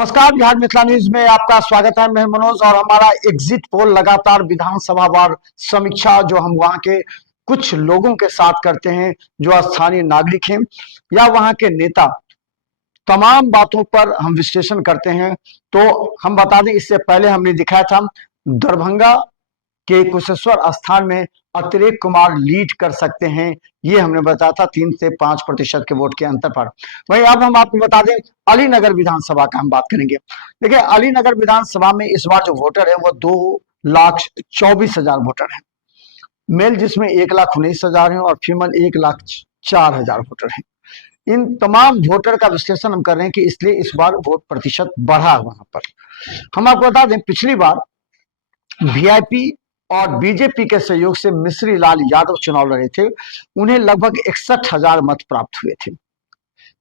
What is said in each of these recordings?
नमस्कार, बिहार मिथिला न्यूज में आपका स्वागत है। मैं मनोज और हमारा एग्जिट पोल लगातार विधानसभा वार समीक्षा जो हम वहां के कुछ लोगों के साथ करते हैं जो स्थानीय नागरिक हैं या वहां के नेता, तमाम बातों पर हम विश्लेषण करते हैं। तो हम बता दें, इससे पहले हमने दिखाया था दरभंगा के कुशेश्वर स्थान में अतिरेक कुमार लीड कर सकते हैं, ये हमने बताया था 3 से 5% के वोट के अंतर पर। वहीं अब हम आपको बता दें अलीनगर विधानसभा का हम बात करेंगे। देखिए, अलीनगर विधानसभा में इस बार जो वोटर है वो 2,24,000 वोटर है। मेल जिसमें 1,19,000 है और फीमेल 1,04,000 वोटर है। इन तमाम वोटर का विश्लेषण हम कर रहे हैं कि इसलिए इस बार वोट प्रतिशत बढ़ा वहां पर। हम आपको बता दें, पिछली बार वीआईपी और बीजेपी के सहयोग से मिश्री लाल यादव चुनाव लड़े थे। उन्हें लगभग 61,000 मत प्राप्त हुए थे।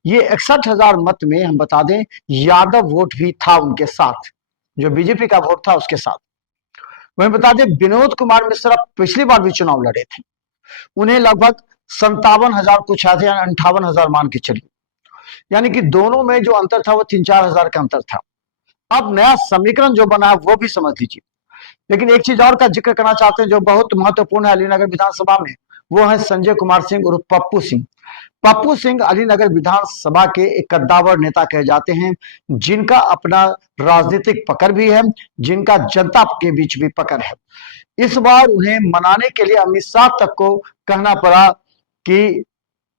ये 61,000 मत में हम बता दें यादव वोट भी था उनके साथ, जो बीजेपी का वोट था उसके साथ। वहीं बता दें विनोद कुमार मिश्रा पिछली बार भी चुनाव लड़े थे। उन्हें लगभग 57,000 कुछ आए थे, 58,000 मान के चलिए। यानी कि दोनों में जो अंतर था वो 3-4 हजार का अंतर था। अब नया समीकरण जो बना है वो भी समझ लीजिए। लेकिन एक चीज और का जिक्र करना चाहते हैं जो बहुत महत्वपूर्ण है अलीनगर विधानसभा में, वो है संजय कुमार सिंह उर्फ पप्पू सिंह। पप्पू सिंह अलीनगर विधानसभा के एक कद्दावर नेता कहे जाते हैं, जिनका अपना राजनीतिक पकड़ भी है, जिनका जनता के बीच भी पकड़ है। इस बार उन्हें मनाने के लिए अमित शाह तक को कहना पड़ा कि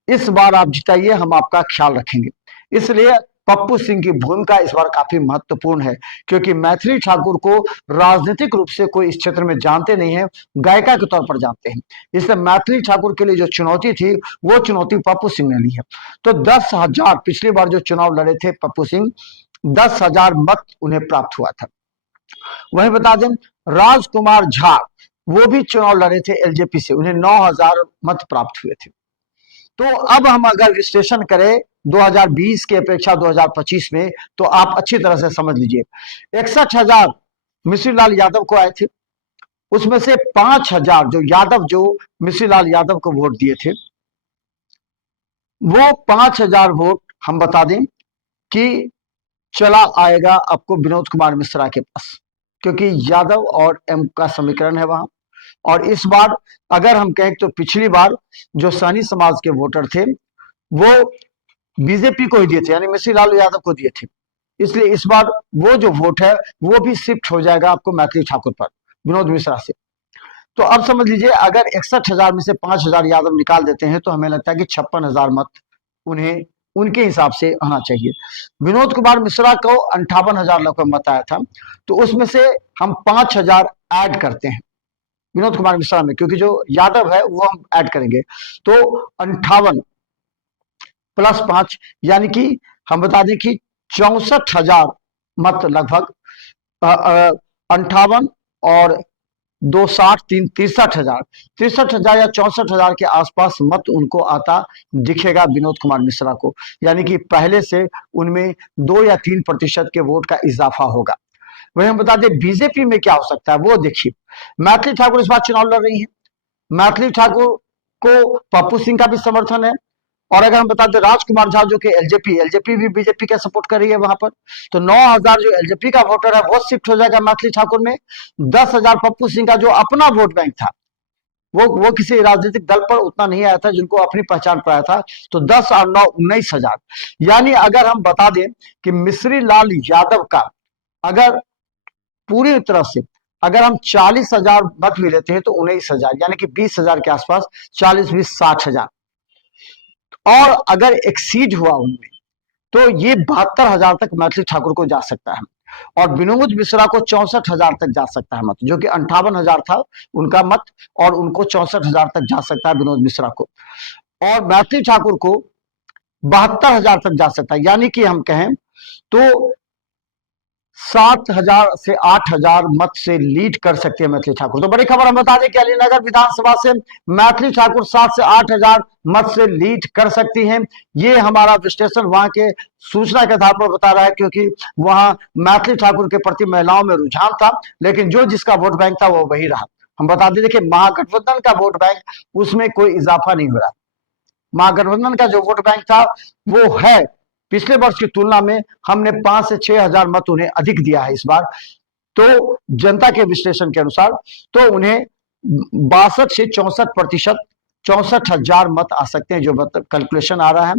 इस बार आप जिताइए, हम आपका ख्याल रखेंगे। इसलिए पप्पू सिंह की भूमिका इस बार काफी महत्वपूर्ण है, क्योंकि मैथिली ठाकुर को राजनीतिक रूप से कोई इस क्षेत्र में जानते नहीं है, गायिका के तौर पर जानते हैं। इसलिए मैथिली ठाकुर के लिए जो चुनौती थी वो चुनौती पप्पू सिंह ने ली है। तो 10,000 पिछली बार जो चुनाव लड़े थे पप्पू सिंह, 10,000 मत उन्हें प्राप्त हुआ था। वहीं बता दें राजकुमार झा वो भी चुनाव लड़े थे एलजेपी से, उन्हें 9,000 मत प्राप्त हुए थे। तो अब हम अगर विश्लेषण करें 2020 की अपेक्षा 2025 में, तो आप अच्छी तरह से समझ लीजिए। 61,000 मिश्री लाल यादव को आए थे, उसमें से 5,000 जो मिश्री लाल यादव को वोट दिए थे, वो 5,000 वोट हम बता दें कि चला आएगा आपको विनोद कुमार मिश्रा के पास, क्योंकि यादव और एम का समीकरण है वहां। और इस बार अगर हम कहें तो पिछली बार जो सहनी समाज के वोटर थे वो बीजेपी को ही दिए थे, यानी मिश्री लाल यादव को दिए थे। इसलिए इस बार वो जो वोट है वो भी शिफ्ट हो जाएगा आपको मैथिली ठाकुर पर, विनोद मिश्रा से। तो अब समझ लीजिए, अगर 61,000 में से 5,000 यादव निकाल देते हैं तो हमें लगता है कि 56,000 मत उन्हें उनके हिसाब से आना चाहिए। विनोद कुमार मिश्रा को 58,000 लगभग मत आया था, तो उसमें से हम 5,000 ऐड करते हैं विनोद कुमार मिश्रा में, क्योंकि जो यादव है वो हम ऐड करेंगे। तो 58 प्लस 5 यानी कि हम बता दें कि 64,000 मत लगभग, 58 और 260 63,000 या 64,000 के आसपास मत उनको आता दिखेगा विनोद कुमार मिश्रा को। यानी कि पहले से उनमें 2 या 3% के वोट का इजाफा होगा। वही हम बता दें बीजेपी में क्या हो सकता है वो देखिए। मैथिली ठाकुर इस बार चुनाव लड़ रही है। मैथिली ठाकुर को पप्पू सिंह का भी समर्थन है, और अगर हम बता दें राजकुमार झा जो कि एलजेपी भी बीजेपी का सपोर्ट कर रही है वहां पर, तो 9,000 जो एलजेपी का वोटर है वो शिफ्ट हो जाएगा मैथिली ठाकुर में। 10,000 पप्पू सिंह का जो अपना वोट बैंक था, वो किसी राजनीतिक दल पर उतना नहीं आया था जिनको अपनी पहचान पर आया था, तो 10 और 9 19,000। यानी अगर हम बता दें कि मिश्री लाल यादव का अगर पूरी तरह से अगर हम 40,000 मत भी लेते हैं तो 19,000, यानी कि 20,000 के आसपास, 40 20 60,000, और अगर एक्सीड हुआ उनमें तो ये 72,000 तक मैथिली ठाकुर को जा सकता है, और विनोद मिश्रा को 64,000 तक जा सकता है मत, जो कि 58,000 था उनका मत, और उनको 64,000 तक जा सकता है विनोद मिश्रा को, और मैथिली ठाकुर को 72,000 तक जा सकता है। यानी कि हम कहें तो 7,000 से 8,000 मत से लीड कर सकते हैं मैथिली ठाकुर। तो बड़ी खबर हम बता दें कि अलीनगर विधानसभा से मैथिली ठाकुर 7 से 8,000 मत से लीड कर सकती हैं। ये हमारा विश्लेषण वहां के सूचना के आधार पर बता रहा है, क्योंकि वहां मैथिली ठाकुर के प्रति महिलाओं में रुझान था, लेकिन जो जिसका वोट बैंक था वो वही रहा। हम बता दें, देखिए महागठबंधन का वोट बैंक उसमें कोई इजाफा नहीं हो रहा। महागठबंधन का जो वोट बैंक था वो है पिछले वर्ष की तुलना में हमने 5 से 6 हजार मत उन्हें अधिक दिया है इस बार। तो जनता के विश्लेषण के अनुसार तो उन्हें 62 से 64%, 64,000 मत आ सकते हैं, जो कैलकुलेशन आ रहा है।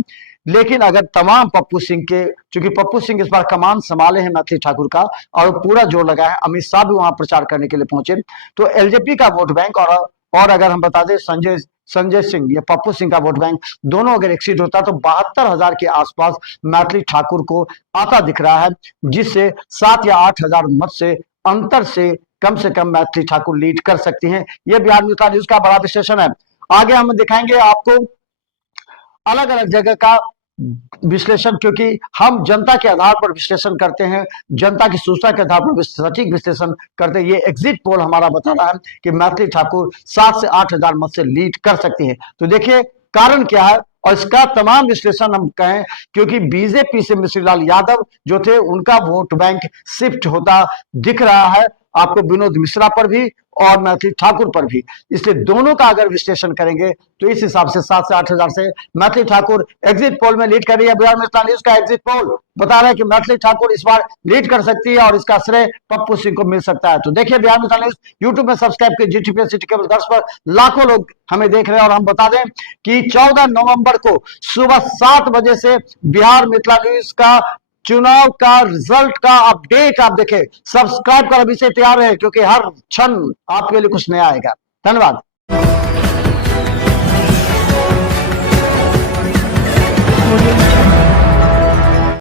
लेकिन अगर तमाम पप्पू सिंह के, चूंकि पप्पू सिंह इस बार कमान संभाले हैं मैथिली ठाकुर का और पूरा जोर लगा है, अमित शाह भी वहां प्रचार करने के लिए पहुंचे, तो एलजेपी का वोट बैंक और अगर हम बता दें संजय सिंह या पप्पू सिंह का वोट बैंक दोनों अगर एक्सीड होता तो 72,000 के आसपास मैथिली ठाकुर को आता दिख रहा है, जिससे 7 या 8 हजार मत से अंतर से कम मैथिली ठाकुर लीड कर सकती हैं। यह बिहार मित्र न्यूज का बड़ा विश्लेषण है। आगे हम दिखाएंगे आपको अलग अलग जगह का विश्लेषण, क्योंकि हम जनता के आधार पर विश्लेषण करते हैं, जनता की सूचना के आधार पर सटीक विश्लेषण करते हैं। ये एग्जिट पोल हमारा बता रहा है कि मैथिली ठाकुर 7 से 8 हजार मत से लीड कर सकती है। तो देखिए कारण क्या है, और इसका तमाम विश्लेषण हम कहें, क्योंकि बीजेपी से मिश्री लाल यादव जो थे उनका वोट बैंक शिफ्ट होता दिख रहा है आपको, विनोद मिश्रा पर भी और मैथिली ठाकुर पर भी। इसलिए दोनों का अगर विश्लेषण करेंगे तो इस हिसाब से 7 से 8 हजार से मैथिली ठाकुर एग्जिट पोल में लीड कर रही है। बिहार मित्र न्यूज का एग्जिट पोल बता रहा है कि मैथिली ठाकुर इस बार लीड कर सकती है और इसका श्रेय पप्पू सिंह को मिल सकता है। तो देखिए बिहार मित्र न्यूज यूट्यूब में सब्सक्राइब कीजिए, जीटीपी सिटी केबल दर्श पर लाखों लोग हमें देख रहे हैं। और हम बता दें कि 14 नवंबर को सुबह 7 बजे से बिहार मित्र न्यूज का चुनाव का रिजल्ट का अपडेट आप देखें, सब्सक्राइब कर अभी से तैयार है, क्योंकि हर क्षण आपके लिए कुछ नया आएगा। धन्यवाद।